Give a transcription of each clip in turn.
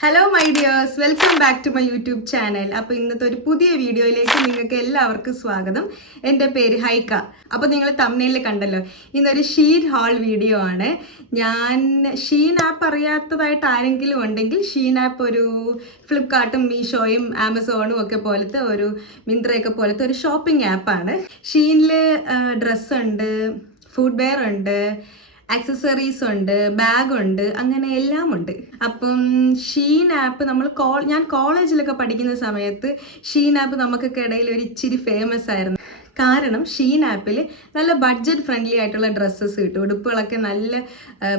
Hello my dears, welcome back to my YouTube channel. അപ്പോൾ ഇന്നത്തെ ഒരു പുതിയ വീഡിയോയിലേക്ക് നിങ്ങൾക്ക് എല്ലാവർക്കും സ്വാഗതം. എൻ്റെ പേര് ഹൈക്ക. അപ്പോൾ നിങ്ങൾ തംബ്നെയിലിൽ കണ്ടല്ലോ, ഇന്നൊരു ഷീൻ ഹാൾ വീഡിയോ ആണ്. ഞാൻ ഷീൻ ആപ്പ് അറിയാത്തതായിട്ട് ആരെങ്കിലും ഉണ്ടെങ്കിൽ, ഷീൻ ആപ്പ് ഒരു ഫ്ലിപ്കാർട്ടും മീഷോയും ആമസോണും ഒക്കെ പോലത്തെ ഒരു മിന്ത്രയൊക്കെ പോലത്തെ ഒരു ഷോപ്പിംഗ് ആപ്പാണ്. ഷീനിൽ ഡ്രസ്സുണ്ട്, ഫുഡ് വെയർ ഉണ്ട്, ആക്സസറീസ് ഉണ്ട്, ബാഗ് ഉണ്ട്, അങ്ങനെ എല്ലാം ഉണ്ട്. അപ്പം ഷീൻ ആപ്പ് ഞാൻ കോളേജിലൊക്കെ പഠിക്കുന്ന സമയത്ത് ഷീൻ ആപ്പ് നമുക്കൊക്കെ ഇടയിൽ ഒരു ഇച്ചിരി ഫേമസ് ആയിരുന്നു. കാരണം ഷീൻ ആപ്പിൽ നല്ല ബഡ്ജറ്റ് ഫ്രണ്ട്ലി ആയിട്ടുള്ള ഡ്രസ്സസ് കിട്ടും. ഉടുപ്പുകളൊക്കെ നല്ല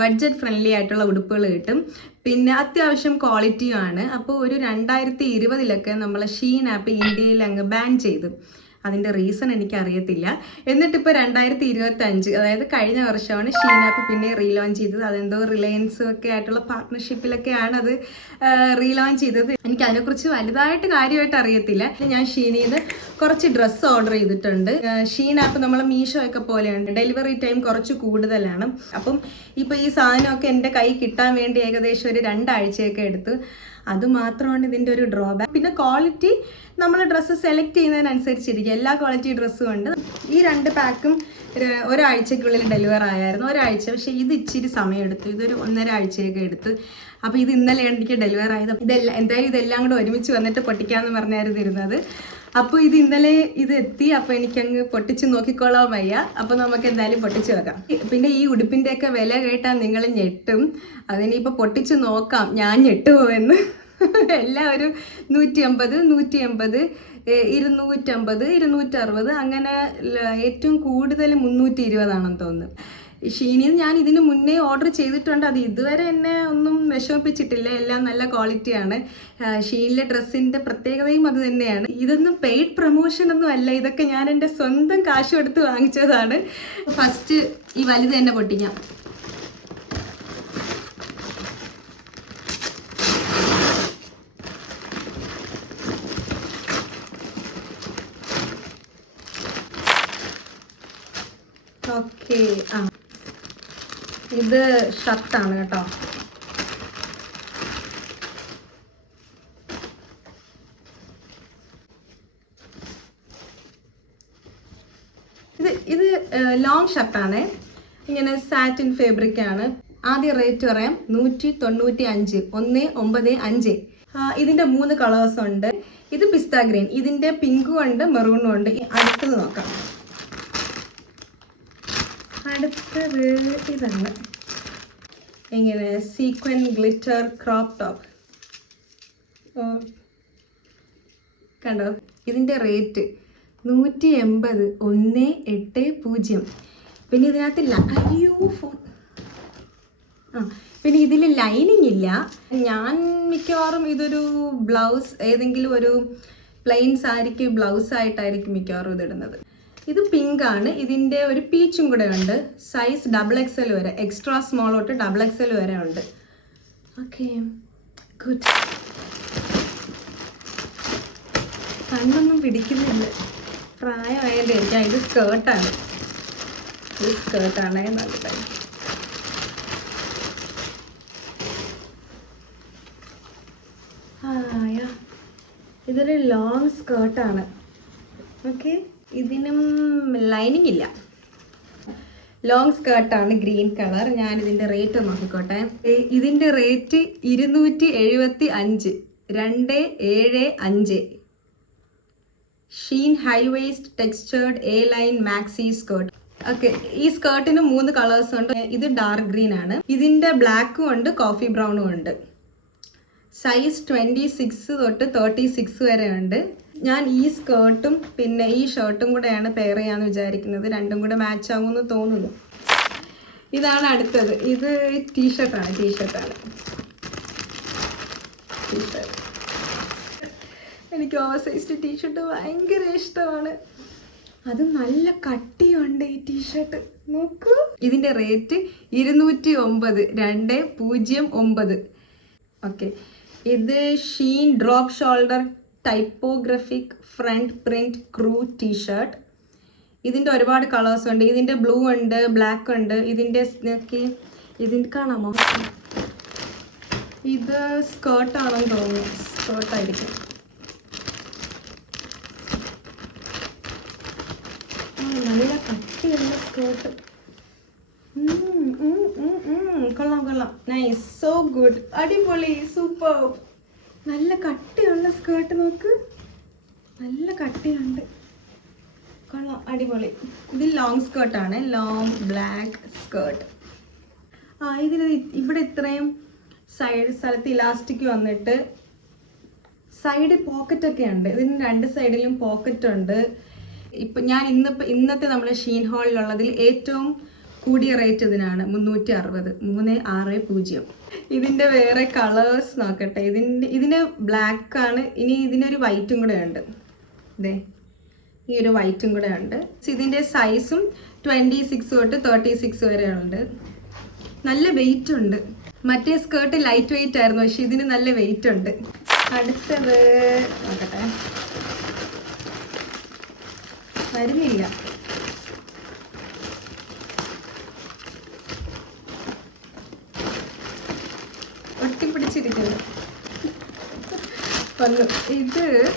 ബഡ്ജറ്റ് ഫ്രണ്ട്ലി ആയിട്ടുള്ള ഉടുപ്പുകൾ കിട്ടും. പിന്നെ അത്യാവശ്യം ക്വാളിറ്റിയുമാണ്. അപ്പോൾ ഒരു 2020 നമ്മളെ ഷീൻ ആപ്പ് ഇന്ത്യയിൽ അങ്ങ് ബാൻ ചെയ്തു. അതിൻ്റെ റീസൺ എനിക്കറിയത്തില്ല. എന്നിട്ടിപ്പോൾ 2025, അതായത് കഴിഞ്ഞ വർഷമാണ് ഷീൻ ആപ്പ് പിന്നെ റീലോഞ്ച് ചെയ്തത്. അതെന്തോ റിലയൻസും ഒക്കെ ആയിട്ടുള്ള പാർട്ട്ണർഷിപ്പിലൊക്കെയാണ് അത് റീലോഞ്ച് ചെയ്തത്. എനിക്ക് അതിനെക്കുറിച്ച് വലുതായിട്ട് കാര്യമായിട്ട് അറിയത്തില്ല. ഞാൻ ഷീനിൽ നിന്ന് കുറച്ച് ഡ്രസ്സ് ഓർഡർ ചെയ്തിട്ടുണ്ട്. ഷീൻ ആപ്പ് നമ്മൾ മീഷോ ഒക്കെ പോലെയുണ്ട്, ഡെലിവറി ടൈം കുറച്ച് കൂടുതലാണ്. അപ്പം ഇപ്പോൾ ഈ സാധനമൊക്കെ എൻ്റെ കൈ കിട്ടാൻ വേണ്ടി ഏകദേശം ഒരു 2 ആഴ്ചയൊക്കെ എടുത്തു. അതുമാത്രമാണ് ഇതിൻ്റെ ഒരു ഡ്രോബാക്ക്. പിന്നെ ക്വാളിറ്റി നമ്മൾ ഡ്രസ്സ് സെലക്ട് ചെയ്യുന്നതിനനുസരിച്ചിരിക്കും. എല്ലാ ക്വാളിറ്റി ഡ്രസ്സും ഉണ്ട്. ഈ 2 പാക്കും ഒരാഴ്ചക്കുള്ളിൽ ഡെലിവർ ആയായിരുന്നു. ഒരാഴ്ച, പക്ഷേ ഇത് ഇച്ചിരി സമയമെടുത്തു. ഇതൊരു 1.5 ആഴ്ചയൊക്കെ എടുത്തു. അപ്പോൾ ഇത് ഇന്നലെയാണ് എനിക്ക് ഡെലിവർ ആയത്. എന്തായാലും ഇതെല്ലാം കൂടെ ഒരുമിച്ച് വന്നിട്ട് പൊട്ടിക്കാമെന്ന് പറഞ്ഞായിരുന്നു ഇരുന്നത്. അപ്പോൾ ഇത് ഇന്നലെ എത്തി. അപ്പോൾ എനിക്കങ്ങ് പൊട്ടിച്ച് നോക്കിക്കോളാൻ വയ്യ. അപ്പോൾ നമുക്ക് എന്തായാലും പൊട്ടിച്ച് വെക്കാം. പിന്നെ ഈ ഉടുപ്പിൻ്റെയൊക്കെ വില കേട്ടാൽ നിങ്ങൾ ഞെട്ടും. അതിനിപ്പോൾ പൊട്ടിച്ച് നോക്കാം ഞാൻ ഞെട്ടുപോയെന്ന്. എല്ലാം ഒരു 150, 250, 260, അങ്ങനെ ഏറ്റവും കൂടുതൽ 320 തോന്നുന്നു. ഷീനിൽ ഞാൻ ഇതിന് മുന്നേ ഓർഡർ ചെയ്തിട്ടുണ്ട്. അത് ഇതുവരെ എന്നെ ഒന്നും വിഷമിപ്പിച്ചിട്ടില്ല. എല്ലാം നല്ല ക്വാളിറ്റിയാണ്. ഷീനിലെ ഡ്രസ്സിൻ്റെ പ്രത്യേകതയും അത് തന്നെയാണ്. ഇതൊന്നും പെയ്ഡ് പ്രൊമോഷൻ ഒന്നും അല്ല. ഇതൊക്കെ ഞാൻ എൻ്റെ സ്വന്തം കാശ് കൊടുത്ത് വാങ്ങിച്ചതാണ്. ഫസ്റ്റ് ഈ വലുത് തന്നെ പൊട്ടിക്കാം. ഓക്കെ, ഇത് ഷർട്ടാണ് കേട്ടോ. ഇത് ലോങ് ഷർട്ടാണ്. ഇങ്ങനെ സാറ്റിൻ ഫാബ്രിക് ആണ്. ആദ്യം റേറ്റ് പറയാം. 195, 195. ഇതിൻ്റെ 3 കളേഴ്സ് ഉണ്ട്. ഇത് പിസ്ത ഗ്രീൻ, ഇതിൻ്റെ പിങ്കും ഉണ്ട്, മെറൂണും ഉണ്ട്. അടുത്തത് നോക്കാം. അടുത്തത് ഇതാണ്. ഇങ്ങനെ സീക്വൻ ഗ്ലിറ്റർ ക്രോപ്പ് ടോപ്പ്. കണ്ടോ? ഇതിൻ്റെ റേറ്റ് 180, 180. പിന്നെ ഇതിനകത്ത് ഫോൺ പിന്നെ ഇതിൽ ലൈനിങ് ഇല്ല. ഞാൻ മിക്കവാറും ഇതൊരു ബ്ലൗസ്, ഏതെങ്കിലും ഒരു പ്ലെയിൻ സാരിക്ക് ബ്ലൗസ് ആയിട്ടായിരിക്കും മിക്കവാറും ഇതിടുന്നത്. ഇത് പിങ്ക് ആണ്. ഇതിൻ്റെ ഒരു പീച്ചും കൂടെ ഉണ്ട്. സൈസ് XXL വരെ, എക്സ്ട്രാ സ്മോൾ തൊട്ട് XXL വരെ ഉണ്ട്. Okay, good. കണ്ണൊന്നും പിടിക്കുന്നില്ല, പ്രായമായതിൻ്റെ ആയിരിക്കാം. ഇത് സ്കേർട്ടാണ്. നല്ലതായി. ഇതൊരു ലോങ് സ്കേർട്ടാണ്. ഓക്കെ, ഇതിനും ലൈനിങ് ഇല്ല. ലോങ് സ്കേർട്ടാണ്, ഗ്രീൻ കളർ. ഞാനിതിൻ്റെ റേറ്റ് നോക്കിക്കോട്ടെ. ഇതിൻ്റെ rate 275, 275. Sheen high waist textured A line maxi skirt. Okay, ഈ സ്കേർട്ടിന് 3 കളേഴ്സ് ഉണ്ട്. ഇത് ഡാർക്ക് ഗ്രീൻ ആണ്. ഇതിൻ്റെ ബ്ലാക്കും ഉണ്ട്, കോഫി ബ്രൗണും ഉണ്ട്. സൈസ് 26 തൊട്ട് 36 വരെ ഉണ്ട്. ഞാൻ ഈ സ്കേർട്ടും പിന്നെ ഈ ഷർട്ടും കൂടെയാണ് പെയർ ചെയ്യാമെന്ന് വിചാരിക്കുന്നത്. രണ്ടും കൂടെ മാച്ച് ആകുമെന്ന് തോന്നുന്നു. ഇതാണ് അടുത്തത്. ഇത് ടീഷർട്ടാണ്. എനിക്ക് ഓവർ സൈസ്ഡ് ടീഷർട്ട് ഭയങ്കര ഇഷ്ടമാണ്. അത് നല്ല കട്ടിയുണ്ട് ഈ ടീഷർട്ട്. നോക്കൂ. ഇതിൻ്റെ റേറ്റ് 209, 209. ഓക്കെ, ഇത് Sheen drop shoulder typographic front print crew T-shirt. ഇതിൻ്റെ ഒരുപാട് കളേഴ്സ് ഉണ്ട്. ഇതിൻ്റെ ബ്ലൂ ഉണ്ട്, ബ്ലാക്ക് ഉണ്ട്. ഇതിൻ്റെ കാണാമോ? ഇത് സ്കേർട്ടാണെന്ന് തോന്നുന്നു, സ്കേർട്ടായിരിക്കും. നല്ല കട്ടിയുള്ള സ്കേർട്ട്. കൊള്ളാം കൊള്ളാം, നൈസ്, സോ ഗുഡ്, അടിപൊളി, സൂപ്പർ. നല്ല കട്ടിയുള്ള സ്കേർട്ട്, നോക്ക്, നല്ല കട്ടിയുണ്ട്, കൊള്ളാം, അടിപൊളി. ഇത് ലോങ് സ്കേർട്ടാണ്, ലോങ് ബ്ലാക്ക് സ്കേർട്ട്. ഇതിൽ ഇവിടെ ഇത്രയും സ്ഥലത്ത് ഇലാസ്റ്റിക് വന്നിട്ട് സൈഡ് പോക്കറ്റൊക്കെ ഉണ്ട്. ഇതിന് 2 സൈഡിലും പോക്കറ്റ് ഉണ്ട്. ഇപ്പം ഞാൻ ഇന്നത്തെ നമ്മുടെ ഷീൻ ഹാളിലുള്ളതിൽ ഏറ്റവും കൂടിയ റേറ്റ് ഇതിനാണ് 360, 360. ഇതിൻ്റെ വേറെ കളേഴ്സ് നോക്കട്ടെ. ഇതിന് ബ്ലാക്കാണ്. ഇനി ഇതിനൊരു വൈറ്റും കൂടെ ഉണ്ട്. ഇതേ ഈ ഒരു വൈറ്റും കൂടെ ഉണ്ട്. ഇതിൻ്റെ സൈസും 26 തൊട്ട് 36 വരെ ഉണ്ട്. നല്ല വെയിറ്റ് ഉണ്ട്. മറ്റേ സ്കേർട്ട് ലൈറ്റ് വെയിറ്റ് ആയിരുന്നു, പക്ഷെ ഇതിന് നല്ല വെയിറ്റ് ഉണ്ട്. അടുത്തത് നോക്കട്ടെ, വരുന്നില്ല. ഒട്ടിപ്പിടിച്ചിരിക്കുന്നു. വന്നു.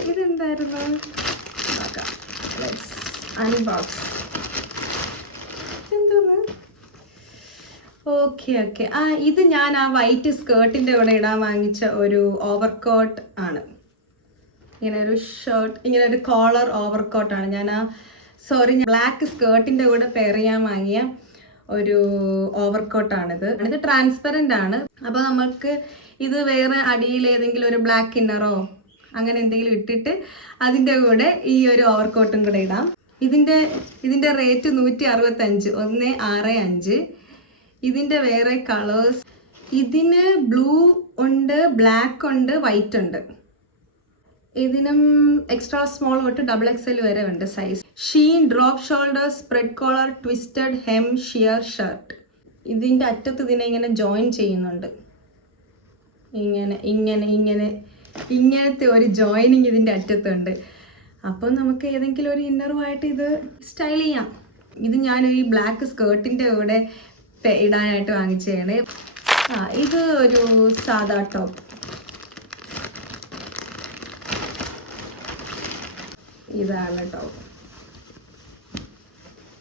ഇതെന്തായിരുന്നു നോക്കാം, അൺബോക്സ്. എന്തോന്ന്? ഓക്കെ. ഇത് ഞാൻ ആ വൈറ്റ് സ്കേർട്ടിൻ്റെ കൂടെ ഇടാൻ വാങ്ങിച്ച ഒരു ഓവർകോട്ട് ആണ്. ഇങ്ങനെ ഒരു ഷർട്ട്, ഇങ്ങനെ ഒരു കോളർ ഓവർകോട്ടാണ്. ഞാൻ ബ്ലാക്ക് സ്കേർട്ടിൻ്റെ കൂടെ പെയർ ചെയ്യാൻ വാങ്ങിയ ഒരു ഓവർകോട്ടാണിത്. ഇത് ട്രാൻസ്പെറൻ്റ് ആണ്. അപ്പോൾ നമുക്ക് ഇത് വേറെ അടിയിൽ ഏതെങ്കിലും ഒരു ബ്ലാക്ക് ഇന്നറോ അങ്ങനെ എന്തെങ്കിലും ഇട്ടിട്ട് അതിൻ്റെ കൂടെ ഈ ഒരു ഓവർകോട്ടും കൂടെ ഇടാം. ഇതിൻ്റെ റേറ്റ് 165, 165. ഇതിൻ്റെ വേറെ കളേഴ്സ്, ഇതിന് ബ്ലൂ ഉണ്ട്, ബ്ലാക്ക് ഉണ്ട്, വൈറ്റ് ഉണ്ട്. ഇതിനും എക്സ്ട്രാ സ്മോൾ തൊട്ട് XXL വരെ ഉണ്ട് size. Shein drop shoulder spread collar twisted hem sheer shirt. ഇതിൻ്റെ അറ്റത്ത് ഇതിനെ ഇങ്ങനെ ജോയിൻ ചെയ്യുന്നുണ്ട്. ഇങ്ങനത്തെ ഒരു ജോയിനിങ് ഇതിൻ്റെ അറ്റത്തുണ്ട്. അപ്പോൾ നമുക്ക് ഏതെങ്കിലും ഒരു ഇന്നറുമായിട്ട് ഇത് സ്റ്റൈൽ ചെയ്യാം. ഇത് ഞാൻ ഈ ബ്ലാക്ക് സ്കേർട്ടിൻ്റെ കൂടെ ഇടാനായിട്ട് വാങ്ങിച്ചതാണ്. ഇത് ഒരു സാദാ ടോപ്പ്. ഇതാണ് ടോപ്പ്.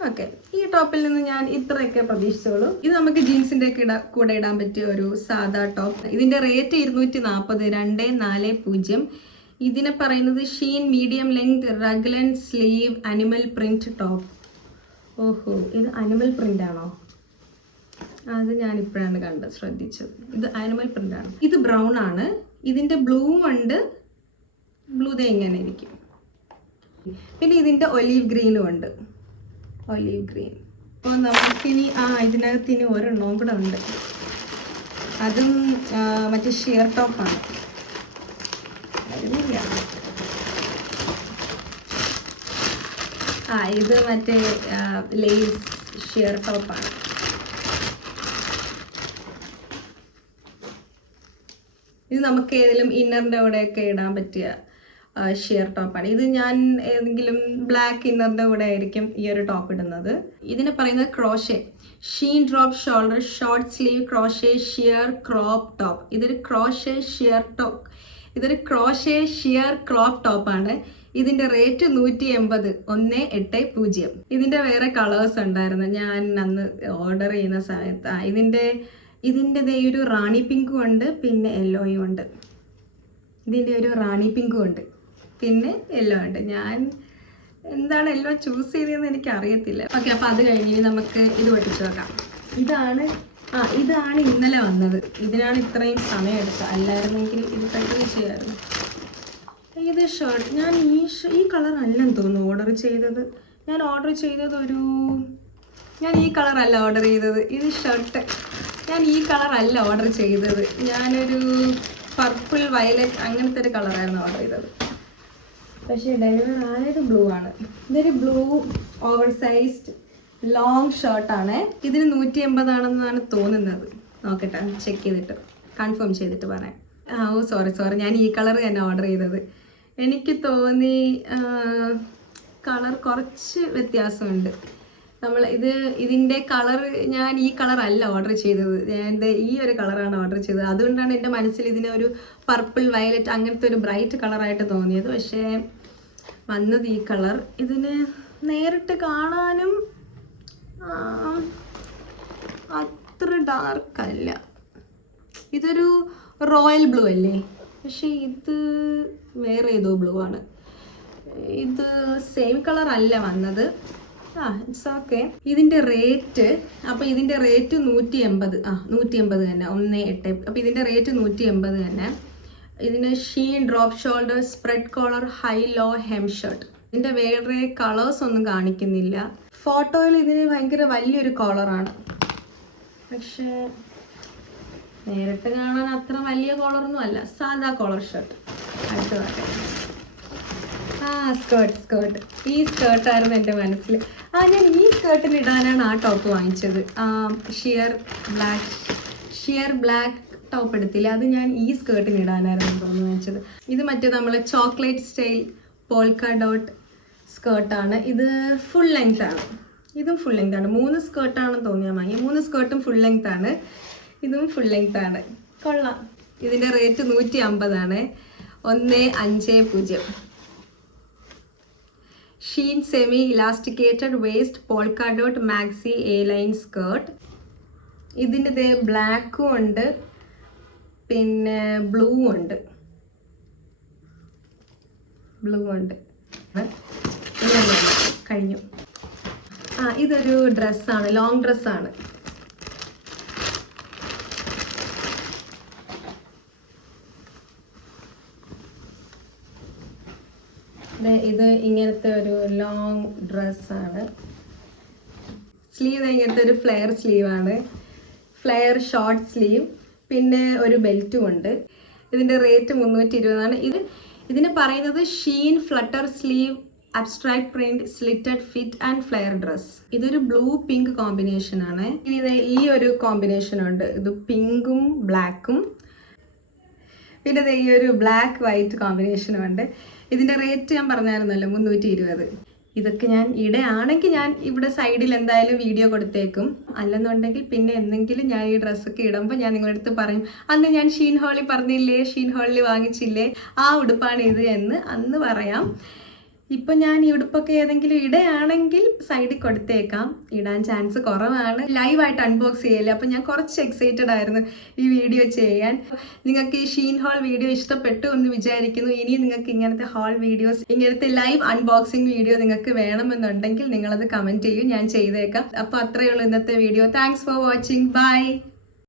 ഓക്കെ, ഈ ടോപ്പിൽ നിന്ന് ഞാൻ ഇത്രയൊക്കെ പ്രതീക്ഷിച്ചോളൂ. ഇത് നമുക്ക് ജീൻസിൻ്റെ കൂടെ ഇടാൻ പറ്റിയ ഒരു സാദാ ടോപ്പ്. ഇതിൻ്റെ റേറ്റ് 240, 240. ഇതിനെ പറയുന്നത് Sheen medium length raglan sleeve animal print top. ഓഹോ, ഇത് അനിമൽ പ്രിന്റ് ആണോ? അത് ഞാനിപ്പോഴാണ് ശ്രദ്ധിച്ചത്. ഇത് ആനിമൽ പ്രിന്റ് ആണ്. ഇത് ബ്രൗൺ ആണ്. ഇതിൻ്റെ ബ്ലൂ ഉണ്ട്. ബ്ലൂ ദേ ഇങ്ങനെ ഇരിക്കും. പിന്നെ ഇതിൻ്റെ ഒലീവ് ഗ്രീനും ഉണ്ട്, ഒലീവ് ഗ്രീൻ. അപ്പോൾ നമുക്കിനി ഇതിനകത്തിന് ഒരെണ്ണവും കൂടെ ഉണ്ട്. അതും മറ്റേ ഷിയർ ടോപ്പാണ്. ഇത് മറ്റേ ലേസ് ഷിയർ ടോപ്പാണ്. ഇത് നമുക്ക് ഏതെങ്കിലും ഇന്നറിൻ്റെ കൂടെയൊക്കെ ഇടാൻ പറ്റിയ ഷിയർ ടോപ്പാണ്. ഇത് ഞാൻ ഏതെങ്കിലും ബ്ലാക്ക് ഇന്നറിൻ്റെ കൂടെ ആയിരിക്കും ഈ ഒരു ടോപ്പ് ഇടുന്നത്. ഇതിനെ പറയുന്നത് crochet Shein drop shoulder short sleeve crochet sheer crop top. ഇതൊരു ക്രോഷേ ഷിയർ ക്രോപ്പ് ടോപ്പാണ്. ഇതിൻ്റെ റേറ്റ് 180, 180. ഇതിൻ്റെ വേറെ കളേഴ്സ് ഉണ്ടായിരുന്നു ഞാൻ അന്ന് ഓർഡർ ചെയ്യുന്ന സമയത്ത്. ഇതിൻ്റെ ഒരു റാണി പിങ്കും ഉണ്ട്, പിന്നെ യെല്ലോയും ഉണ്ട്. ഇതിൻ്റെ ഒരു റാണി പിങ്കും ഉണ്ട്, പിന്നെ യെല്ലോ ഉണ്ട്. ഞാൻ എന്താണ് യെല്ലോ ചൂസ് ചെയ്തതെന്ന് എനിക്ക് അറിയത്തില്ല. ഓക്കെ, അപ്പോൾ അത് കഴിഞ്ഞ് നമുക്ക് ഇത് പൊട്ടിച്ച് നോക്കാം. ഇതാണ് ഇന്നലെ വന്നത്. ഇതിനാണ് ഇത്രയും സമയം എടുത്തത്. അല്ലായിരുന്നെങ്കിൽ ഇത് പെട്ടെന്ന് ചെയ്യാമായിരുന്നു. ഇത് ഷർട്ട് ഞാൻ ഈ കളർ അല്ലെന്ന് തോന്നുന്നു ഓർഡർ ചെയ്തത്. ഞാൻ ഈ കളറല്ല ഓർഡർ ചെയ്തത്. ഇത് ഷർട്ട് ഞാൻ ഈ കളറല്ല ഓർഡർ ചെയ്തത്. ഞാനൊരു പർപ്പിൾ വയലറ്റ് അങ്ങനത്തെ ഒരു കളറായിരുന്നു ഓർഡർ ചെയ്തത്. പക്ഷേ ഡെലിവർ ആയത് ബ്ലൂ ആണ്. ഇതൊരു ബ്ലൂ ഓവർ സൈസ്ഡ് ലോങ് ഷർട്ടാണ്. ഇതിന് 180 ആണെന്നാണ് തോന്നുന്നത്. നോക്കട്ടെ, ചെക്ക് ചെയ്തിട്ട് കൺഫേം ചെയ്തിട്ട് പറയാം. സോറി ഞാൻ ഈ കളർ തന്നെ ഓർഡർ ചെയ്തത്. എനിക്ക് തോന്നി കളർ കുറച്ച് വ്യത്യാസമുണ്ട്. ഇതിൻ്റെ കളർ ഞാൻ ഈ കളറല്ല ഓർഡർ ചെയ്തത്, ഞാൻ ഈ ഒരു കളറാണ് ഓർഡർ ചെയ്തത്. അതുകൊണ്ടാണ് എൻ്റെ മനസ്സിൽ ഇതിനെ ഒരു പർപ്പിൾ വയലറ്റ് അങ്ങനത്തെ ഒരു ബ്രൈറ്റ് കളറായിട്ട് തോന്നിയത്. പക്ഷേ വന്നത് ഈ കളർ. ഇതിന് നേരിട്ട് കാണാനും അത്ര ഡാർക്ക് അല്ല. ഇതൊരു റോയൽ ബ്ലൂ അല്ലേ, പക്ഷേ ഇത് വേറെ ഏതോ ബ്ലൂ ആണ്. ഇത് സെയിം കളർ അല്ല വന്നത്. It's okay. ഇതിൻ്റെ റേറ്റ്, അപ്പോൾ ഇതിൻ്റെ റേറ്റ് 180 തന്നെ, 1.8. അപ്പോൾ ഇതിൻ്റെ റേറ്റ് 180 തന്നെ. ഇതിന് Shein drop shoulder spread collar high low hem shirt. ഇതിൻ്റെ വേറെ കളേഴ്സ് ഒന്നും കാണിക്കുന്നില്ല. ഫോട്ടോയിൽ ഇതിന് ഭയങ്കര വലിയൊരു കോളറാണ്, പക്ഷേ നേരിട്ട് കാണാൻ അത്ര വലിയ കോളറൊന്നും അല്ല, സാധാ കോളർ ഷർട്ട്. അടുത്തതാട്ടെ. സ്കേർട്ട്. ഈ സ്കേർട്ടായിരുന്നു എൻ്റെ മനസ്സിൽ. ഞാൻ ഈ സ്കേർട്ടിന് ഇടാനാണ് ആ ടോപ്പ് വാങ്ങിച്ചത്. ഷിയർ ബ്ലാക്ക് ടോപ്പ് എടുത്തില്ല, അത് ഞാൻ ഈ സ്കേർട്ടിന് ഇടാനായിരുന്നു തോന്നുന്നു വാങ്ങിച്ചത്. ഇത് മറ്റേ നമ്മൾ ചോക്ലേറ്റ് സ്റ്റൈൽ പോൾക്ക ഡോട്ട് സ്കേർട്ടാണ്. ഇത് ഫുൾ ലെങ്ത് ആണ്. ഇതും ഫുൾ ലെങ്ത് ആണ്. 3 സ്കേർട്ടാണെന്ന് തോന്നിയാൽ വാങ്ങി. 3 സ്കേർട്ടും ഫുൾ ലെങ്ത് ആണ്. ഇതും ഫുൾ ലെങ്ത് ആണ്. കൊള്ളാം. ഇതിൻ്റെ റേറ്റ് 150 ആണ്. 150. Sheen semi elasticated waist polka dot maxi A line skirt. ഇതിൻ്റെ ബ്ലാക്കും ഉണ്ട്, പിന്നെ ബ്ലൂ ഉണ്ട്. കഴിഞ്ഞു. ഇതൊരു ഡ്രസ്സാണ്, ലോങ് ഡ്രസ്സാണ്. ഇത് ഇങ്ങനത്തെ ഒരു ലോങ് ഡ്രസ്സാണ്. സ്ലീവ് ഇങ്ങനത്തെ ഒരു ഫ്ലെയർ സ്ലീവാണ്, ഫ്ലെയർ ഷോർട്ട് സ്ലീവ്. പിന്നെ ഒരു ബെൽറ്റും ഉണ്ട്. ഇതിൻ്റെ റേറ്റ് 320 ആണ്. ഇതിന് പറയുന്നത് Shein flutter sleeve abstract print slitted fit and flare dress. ഇതൊരു ബ്ലൂ പിങ്ക് കോമ്പിനേഷൻ ആണ്. ഇനി ഈ ഒരു കോമ്പിനേഷൻ ഉണ്ട്, ഇത് പിങ്കും ബ്ലാക്കും. പിന്നെ ഈ ഒരു ബ്ലാക്ക് വൈറ്റ് കോമ്പിനേഷനും ഉണ്ട്. ഇതിൻ്റെ റേറ്റ് ഞാൻ പറഞ്ഞായിരുന്നല്ലോ 320. ഇതൊക്കെ ഞാൻ ഇടയാണെങ്കിൽ ഞാൻ ഇവിടെ സൈഡിൽ എന്തായാലും വീഡിയോ കൊടുത്തേക്കും. അല്ലെന്നുണ്ടെങ്കിൽ പിന്നെ എന്തെങ്കിലും ഞാൻ ഈ ഡ്രസ്സൊക്കെ ഇടുമ്പോൾ ഞാൻ നിങ്ങളുടെ അടുത്ത് പറയും, അന്ന് ഞാൻ ഷീൻ ഹോളിൽ പറഞ്ഞില്ലേ, ഷീൻ ഹോളിൽ വാങ്ങിച്ചില്ലേ, ആ ഉടുപ്പാണ് ഇത് എന്ന് അന്ന് പറയാം. ഇപ്പം ഞാൻ ഈ ഉടുപ്പൊക്കെ ഏതെങ്കിലും ഇടയാണെങ്കിൽ സൈഡിൽ കൊടുത്തേക്കാം. ഇടാൻ ചാൻസ് കുറവാണ്. ലൈവായിട്ട് അൺബോക്സ് ചെയ്യല്ലേ, അപ്പം ഞാൻ കുറച്ച് എക്സൈറ്റഡ് ആയിരുന്നു ഈ വീഡിയോ ചെയ്യാൻ. നിങ്ങൾക്ക് ഈ ഷീൻ ഹോൾ വീഡിയോ ഇഷ്ടപ്പെട്ടു എന്ന് വിചാരിക്കുന്നു. ഇനി നിങ്ങൾക്ക് ഇങ്ങനത്തെ ഹോൾ വീഡിയോസ്, ഇങ്ങനത്തെ ലൈവ് അൺബോക്സിങ് വീഡിയോ നിങ്ങൾക്ക് വേണമെന്നുണ്ടെങ്കിൽ നിങ്ങളത് കമൻറ്റ് ചെയ്യും, ഞാൻ ചെയ്തേക്കാം. അപ്പോൾ അത്രയേ ഉള്ളൂ ഇന്നത്തെ video. Thanks for watching. By.